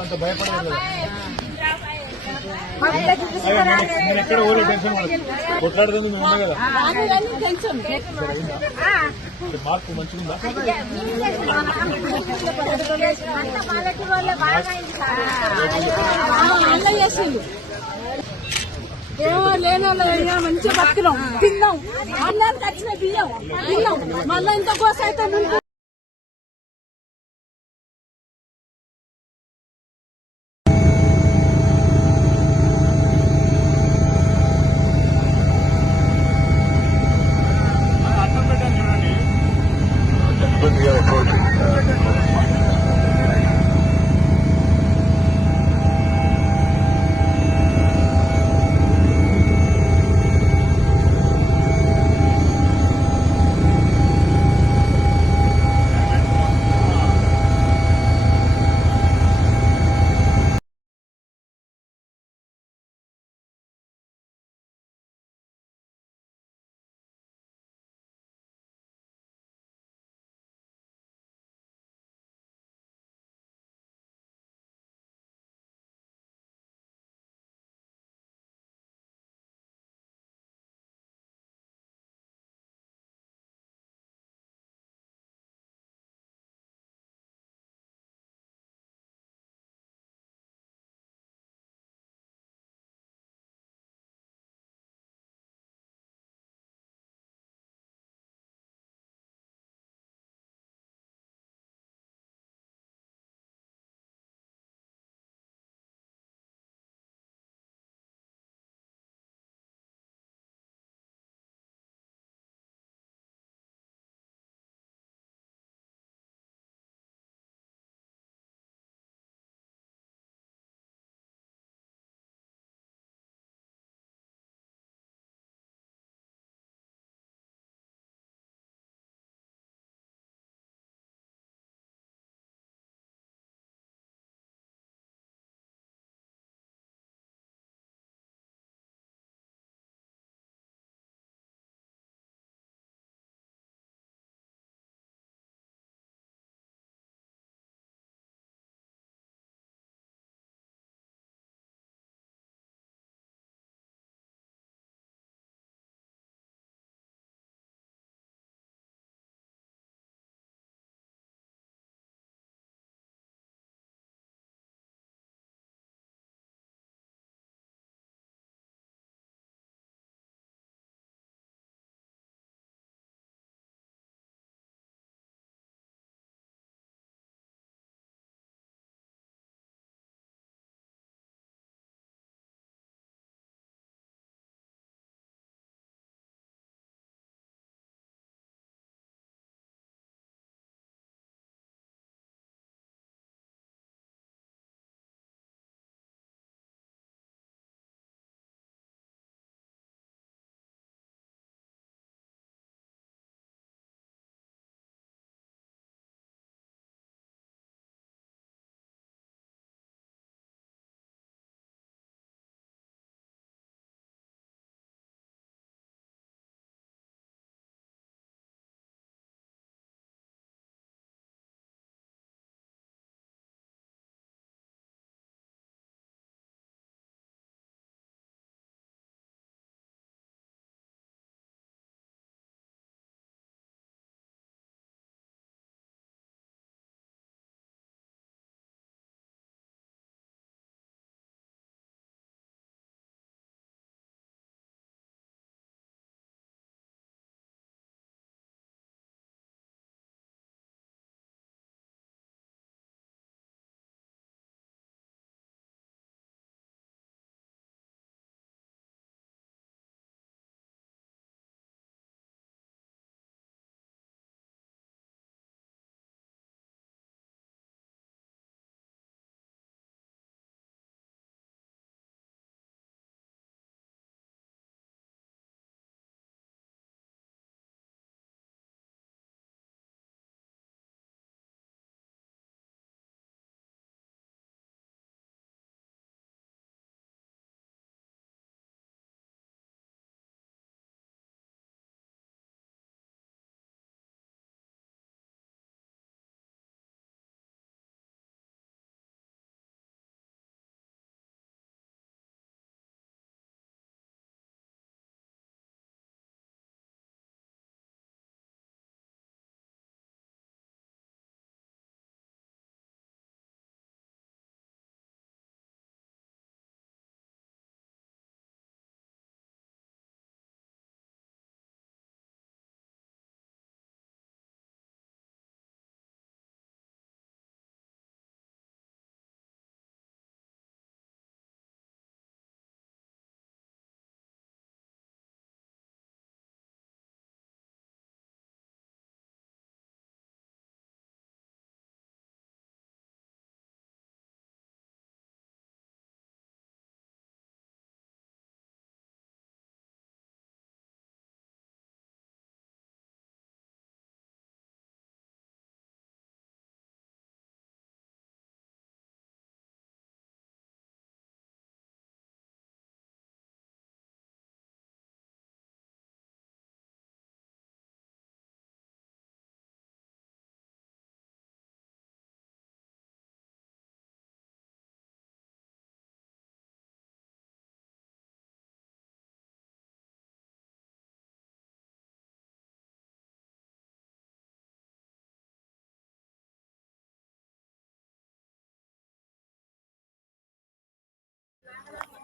అంత భయపడలేదు నేను- ఎక్కడ ఊరు టెన్షన్ కొట్లాడుతుంది మేము ఉన్నా కదా ఇప్పుడు మార్పు మంచిగుందా ఏమో లేని మంచిగా బతికినాం తిన్నాం అన్నానికి వచ్చిన బియ్యం తిన్నాం మళ్ళీ ఇంత కోసం అయితే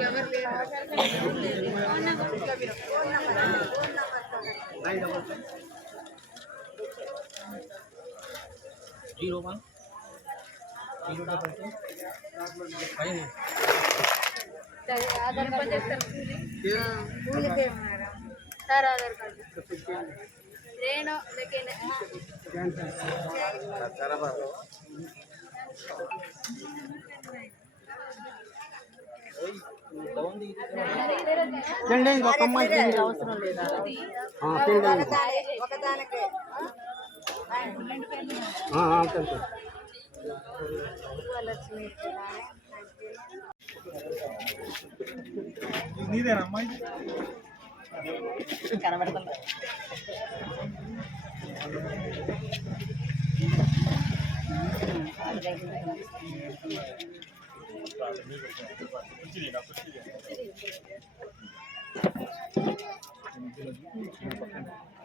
ఎవరు లేదు phone number phone number phone number zero one zero double two five Aadhaar card sir Aadhaar card Renu లేకేనే అవసరం లేదా నీదేనా అమ్మాయి? కనబడుతుంది.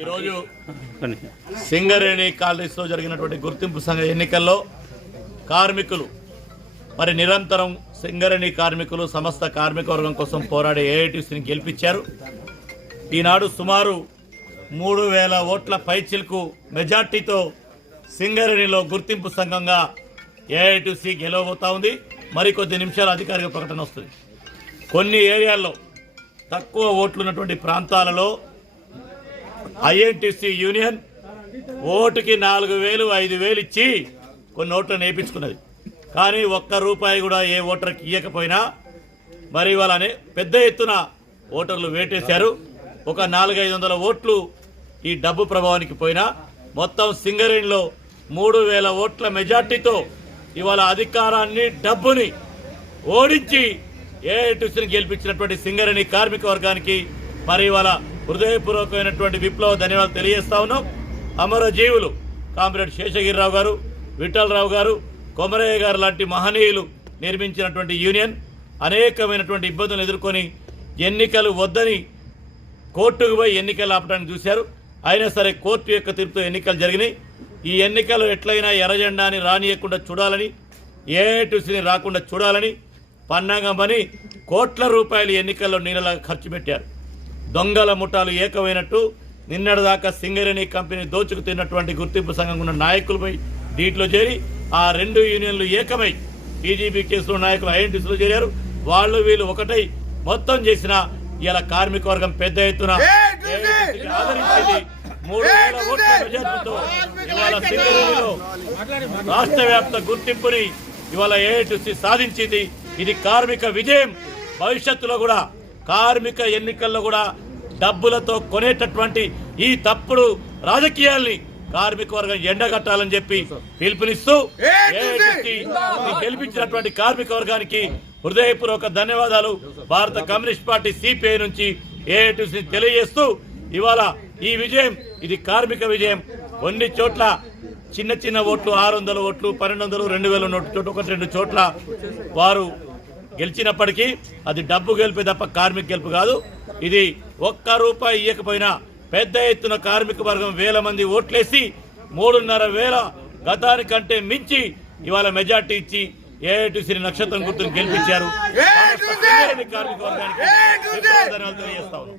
ఈరోజు సింగరేణి కాలేజీలో జరిగినటువంటి గుర్తింపు సంఘ ఎన్నికల్లో కార్మికులు మరి నిరంతరం సింగరేణి కార్మికులు సమస్త కార్మిక వర్గం కోసం పోరాడే ఏఐటీసీని గెలిపించారు. ఈనాడు సుమారు మూడు వేల ఓట్ల పైచిలకు మెజార్టీతో సింగరేణిలో గుర్తింపు సంఘంగా ఏఐటీసీ గెలవబోతా ఉంది. మరికొద్ది నిమిషాల అధికారిక ప్రకటన వస్తుంది. కొన్ని ఏరియాల్లో తక్కువ ఓట్లు ఉన్నటువంటి ప్రాంతాలలో ఐఎన్టీసీ యూనియన్ ఓటుకి నాలుగు వేలు ఐదు వేలు ఇచ్చి కొన్ని ఓట్లు వేయించుకున్నది కానీ ఒక్క రూపాయి కూడా ఏ ఓటర్కి ఇవ్వకపోయినా మరి వాళ్ళని పెద్ద ఎత్తున ఓటర్లు వేటేశారు. ఒక నాలుగైదు వందల ఓట్లు ఈ డబ్బు ప్రభావానికి పోయినా మొత్తం సింగరేణిలో మూడు వేల ఓట్ల మెజార్టీతో ఇవాళ అధికారాన్ని డబ్బుని ఓడించి ఏఐటీసీని గెలిపించినటువంటి సింగరేణి కార్మిక వర్గానికి మరి ఇవాళ హృదయపూర్వకమైనటువంటి విప్లవ ధన్యవాదాలు తెలియజేస్తా ఉన్నాం. అమరజీవులు కామ్రేడ్ శేషగిరిరావు గారు విఠలరావు గారు కొమరయ్య గారు లాంటి మహనీయులు నిర్మించినటువంటి యూనియన్ అనేకమైనటువంటి ఇబ్బందులు ఎదుర్కొని ఎన్నికలు వద్దని కోర్టుకు పోయి ఎన్నికలు ఆపడానికి చూశారు. అయినా సరే కోర్టు యొక్క తీర్పుతో ఎన్నికలు జరిగినాయి. ఈ ఎన్నికలు ఎట్లయినా ఎర్రజెండాని రానియకుండా చూడాలని ఏఐటీసీని రాకుండా చూడాలని పన్నాగమని కోట్ల రూపాయలు ఎన్నికల్లో నీళ్ళలా ఖర్చు పెట్టారు. దొంగల ముఠాలు ఏకమైనట్టు నిన్నటిదాకా సింగరేణి కంపెనీ దోచుకు తిన్నటువంటి గుర్తింపు సంఘం ఉన్న నాయకులపై దీంట్లో చేరి ఆ రెండు యూనియన్లు ఏకమై టీజీబీ కేసులో నాయకులు ఐఎన్టీసీలో చేరారు. వాళ్ళు వీళ్ళు ఒకటై మొత్తం చేసిన ఇలా కార్మిక వర్గం పెద్ద ఎత్తున ఆదరించింది. మూడు వేల ఓట్ల మెజార్టీతో ఇవాళ సింగరేణిలో రాష్ట్ర వ్యాప్త గుర్తింపుని ఇవాళ ఏఐటీసీ సాధించింది. ఇది కార్మిక విజయం. భవిష్యత్తులో కూడా కార్మిక ఎన్నికల్లో కూడా డబ్బులతో కొనేటటువంటి ఈ తప్పుడు రాజకీయాల్ని కార్మిక వర్గం ఎండగట్టాలని చెప్పి పిలుపునిస్తూ గెలిపించినటువంటి కార్మిక వర్గానికి హృదయపూర్వక ధన్యవాదాలు. భారత కమ్యూనిస్ట్ పార్టీ సిపిఐ నుంచి ఏఐటీసీ తెలియజేస్తూ ఇవాళ ఈ విజయం ఇది కార్మిక విజయం. కొన్ని చోట్ల చిన్న చిన్న ఓట్లు ఆరు వందల ఓట్లు పన్నెండు వందలు రెండు వేల చోటు ఒకటి రెండు చోట్ల వారు గెలిచినప్పటికీ అది డబ్బు గెలుపే తప్ప కార్మిక గెలుపు కాదు. ఇది ఒక్క రూపాయి ఇవ్వకపోయినా పెద్ద ఎత్తున కార్మిక వర్గం వేల మంది ఓట్లేసి మూడున్నర వేల గతానికంటే మించి ఇవాళ మెజార్టీ ఇచ్చి ఏఐటీసీని నక్షత్రం గుర్తును గెలిపించారు. కార్మిక వర్గానికి విప్లవ ధన్యవాదాలు తెలియజేస్తా ఉన్నాం.